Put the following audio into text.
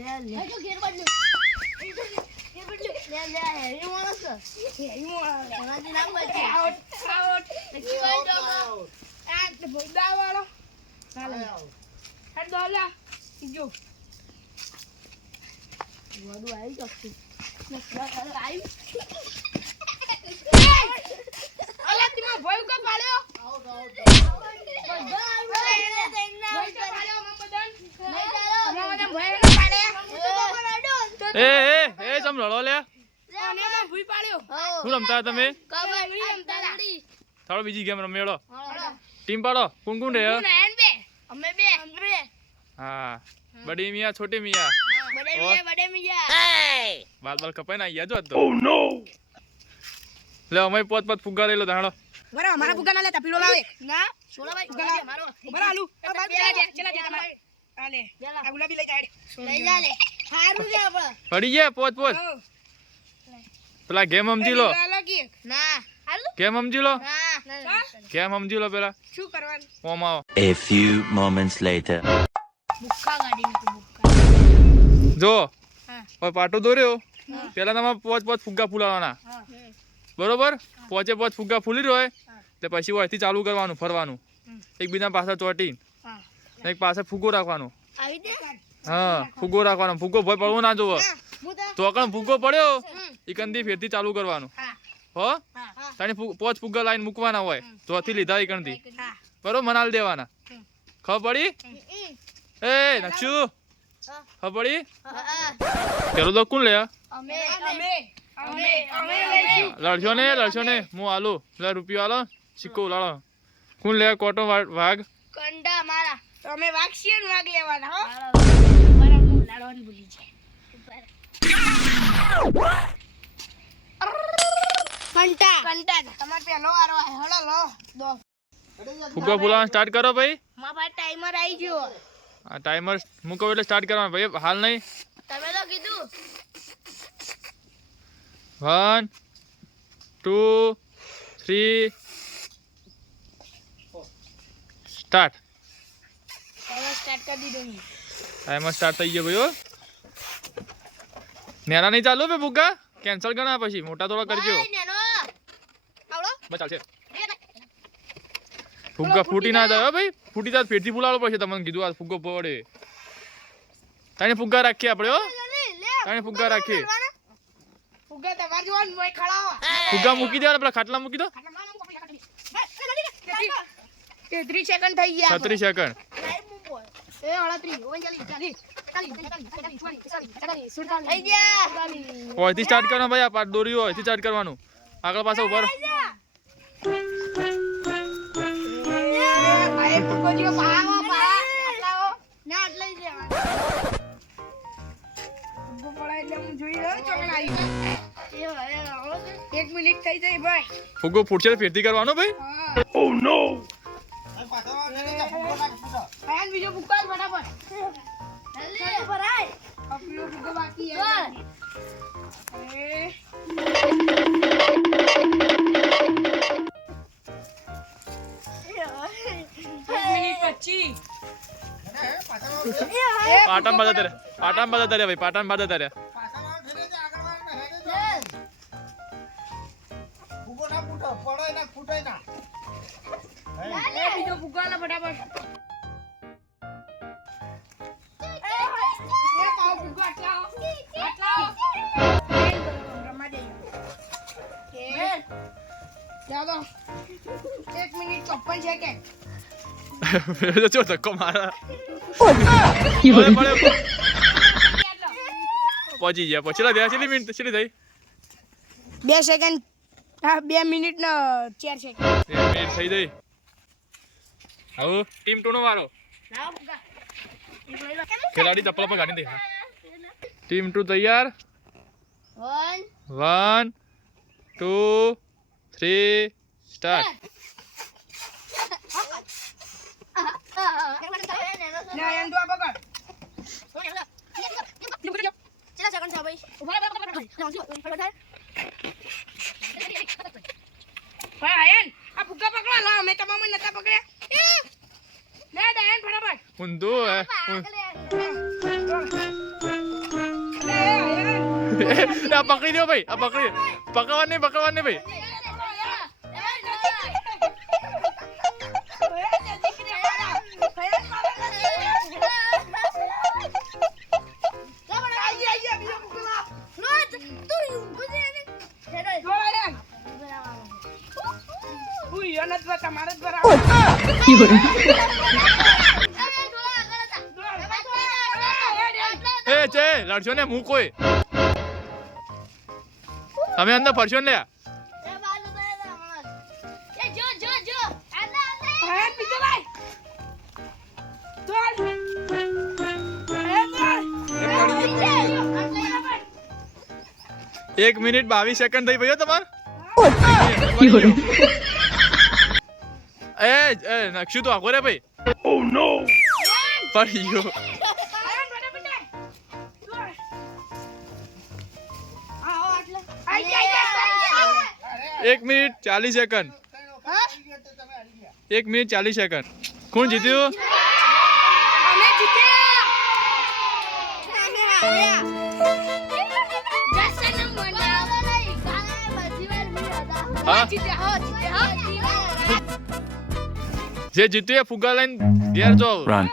જો ઘેર બદલ્યું લે હેરી મોણસ એનાથી નામ બચે આઉટ નક્કી હોય તો આ ભોગા વાળો ચાલે હેડ દોલા જો વધુ આવી જશે આવી અલા તીમાં ભય કા પાડ્યો આઉટ એ સમ લડો લે શું રમતા તમે થોડો બીજી ગેમ રમેડો ટીમ પાડો કોણ કોણ રે હા બડી મિયા છોટી મિયા બાલ બાલ કપાઈ ના આયા જો તો ઓ નો લે અમે પોત પોત ફુગ્ગા લઈ લો તાણો બરા મારા ફુગ્ગા ના લેતા પીળો લાવે ના સોલા ભાઈ મારો બરા આલુ ચલા જા તમારે આલે આ ગુલાબી લઈ જા લઈ જા લે હારું છે આપણે પડી ગયા પોત પોત પેલા ગેમ સમજી લો ના હાલું ગેમ સમજી લો ના ગેમ સમજી લો પેલા શું કરવાનું ઓમ આવો A few moments later. બુક્કા ગાડી ને બુક્કા જો હા ઓય પાટો દોર્યો પેલા તમારે પોત પોત ફુગ્ગા ફૂલાવાના હા બરોબર પોચે પોચ ફુગ્ગા ફૂલી રહ્યો એટલે પછી ઓયથી ચાલુ કરવાનું ફરવાનું એકબીજા પાછળ ચોટી હા એક પાસે ફુગ્ગો રાખવાનો આવી દે હા ફુગ્ગો રાખવાનો ફુગ્ગો ભય પડવો ના જોવો હું તો તો કણ ફુગ્ગો પડ્યો ઈ કંદી ફેરથી ચાલુ કરવાનું હા હો હા તને પોચ ફુગ્ગા લાઈન મૂકવાના હોય ચોથી લીધા ઈ કંદી હા બરોબર મનાલ દેવાના ખબર પડી એ નક્ષુ ખબર પડી પેલો તો કોણ લે અમે લડશો ને હું આલુ લે રૂપિયો આલો સિક્કો લાડો કોણ લે કોટો વાઘ કંડા મારા તમે વાઘ છીએ ને વાઘ લેવાના હો મારા હું લાડવાની ભૂલી છે કંટા તમાર પેલો વારો હળો લો દો ફુગ્ગા ફૂલાવાનું સ્ટાર્ટ કરો ભાઈ મારા પાસે ટાઈમર આવી ગયો આ ટાઈમર મૂકો એટલે સ્ટાર્ટ કરવાનું ભાઈ હાલ નહીં તમે તો કીધું 1 2 3 સ્ટાર્ટ હવે સ્ટાર્ટ કરી દીધો મેં ટાઈમર સ્ટાર્ટ થઈ ગયો ભાઈ નેરા નહીં ચાલુ બે ફુગ્ગા કેન્સલ ગણા પછી મોટા થોડા કરજો નેનો આવડો બસ ચાલશે ફુગ્ગા ફૂટી ના જાય હો ભાઈ ફૂટી જાય ફેરથી ફૂલાવો પડશે તમને કીધું આ ફુગ્ગો પડે તને ફુગ્ગા રાખીએ આપણે હો તને ફુગ્ગા રાખીએ ફુગ્ગા તમાર જોવાનું મોય ખડાવો ફુગ્ગા મૂકી દેવાના પેલા ખાટલા મૂકી દો 30 સેકન્ડ થઈ ગયા 36 સેકન્ડ એ 38 થઈ ગયા ઓયથી સ્ટાર્ટ કરવાનું ભાઈ આ પાટ દોરી ઓયથી સ્ટાર્ટ કરવાનું આગળ પાછળ ઉભા રહો આય ફુગ્ગો જીઓ પાવો આટલાઓ ના આટલે જ ફુગ્ગો પડાય એટલે હું જોઈ રહ્યો ચોકડા આવી રહેવાનું 1 મિનિટ થઈ જાય ભાઈ ફુગ્ગો ફૂટશે ફેરથી કરવાનો ભાઈ ઓ નો આયન બીજો ફુગ્ગો ફટાફટ જલ્દી ભરાય આપનો ફુગ્ગો બાકી હે પાટણ બાજા તારે ભાઈ પાટણ બાજા તારે બીજો ફુગ્ગો આલો ફટાફટ પાવ ફુગ્ગો આટલાઓ રમવા દે કે ચાલો 1 મિનિટ 54 સેકન્ડ જો ધક્કો મારા પહોંચી ગયા પછી છેલ્લી મિનિટ છેલ્લી થઈ 2 સેકન્ડ હા 2 મિનિટ ને 4 સેકન્ડ 2 મિનિટ થઈ ગઈ હવે ટીમ 2 નો વારો લાવો ફુગ્ગા ખેલાડી ચપ્પલ પર કાઢી દે ટીમ 2 તૈયાર 1 2 3 સ્ટાર્ટ ના આયન દો બગડ કેટલા સેકન્ડ છે ભાઈ ભાઈ આયન આ ફુગ્ગા પકડો લા અમે તમામ નતા પકડ્યા લે આયન ફટાફટ ઊંધું હે આગળ આ પકડી દો ભાઈ, આ પકડી. પકડવા નહીં ભાઈ. ઉઈ અનત બતા મારે જ બરાબર એ છે લડશો ને હું કોઈ તમે અંદર ફરશો ને લ્યા. હા બીજો ભાઈ ચાલ એક મિનિટ 22 સેકન્ડ થઈ ભાઈઓ તમાર. એ નક્ષુ તો આખો રે ભાઈ. ઓ નો પડી ગયો. 1 મિનિટ 40 સેકન્ડ. 1 minute 40 second. કોણ જીત્યું? અમે જીત્યા અમે હાર્યા હા જીત્યા જે જીત્યું એ ફુગ્ગા લઈને ઘેર જાઓ. Run.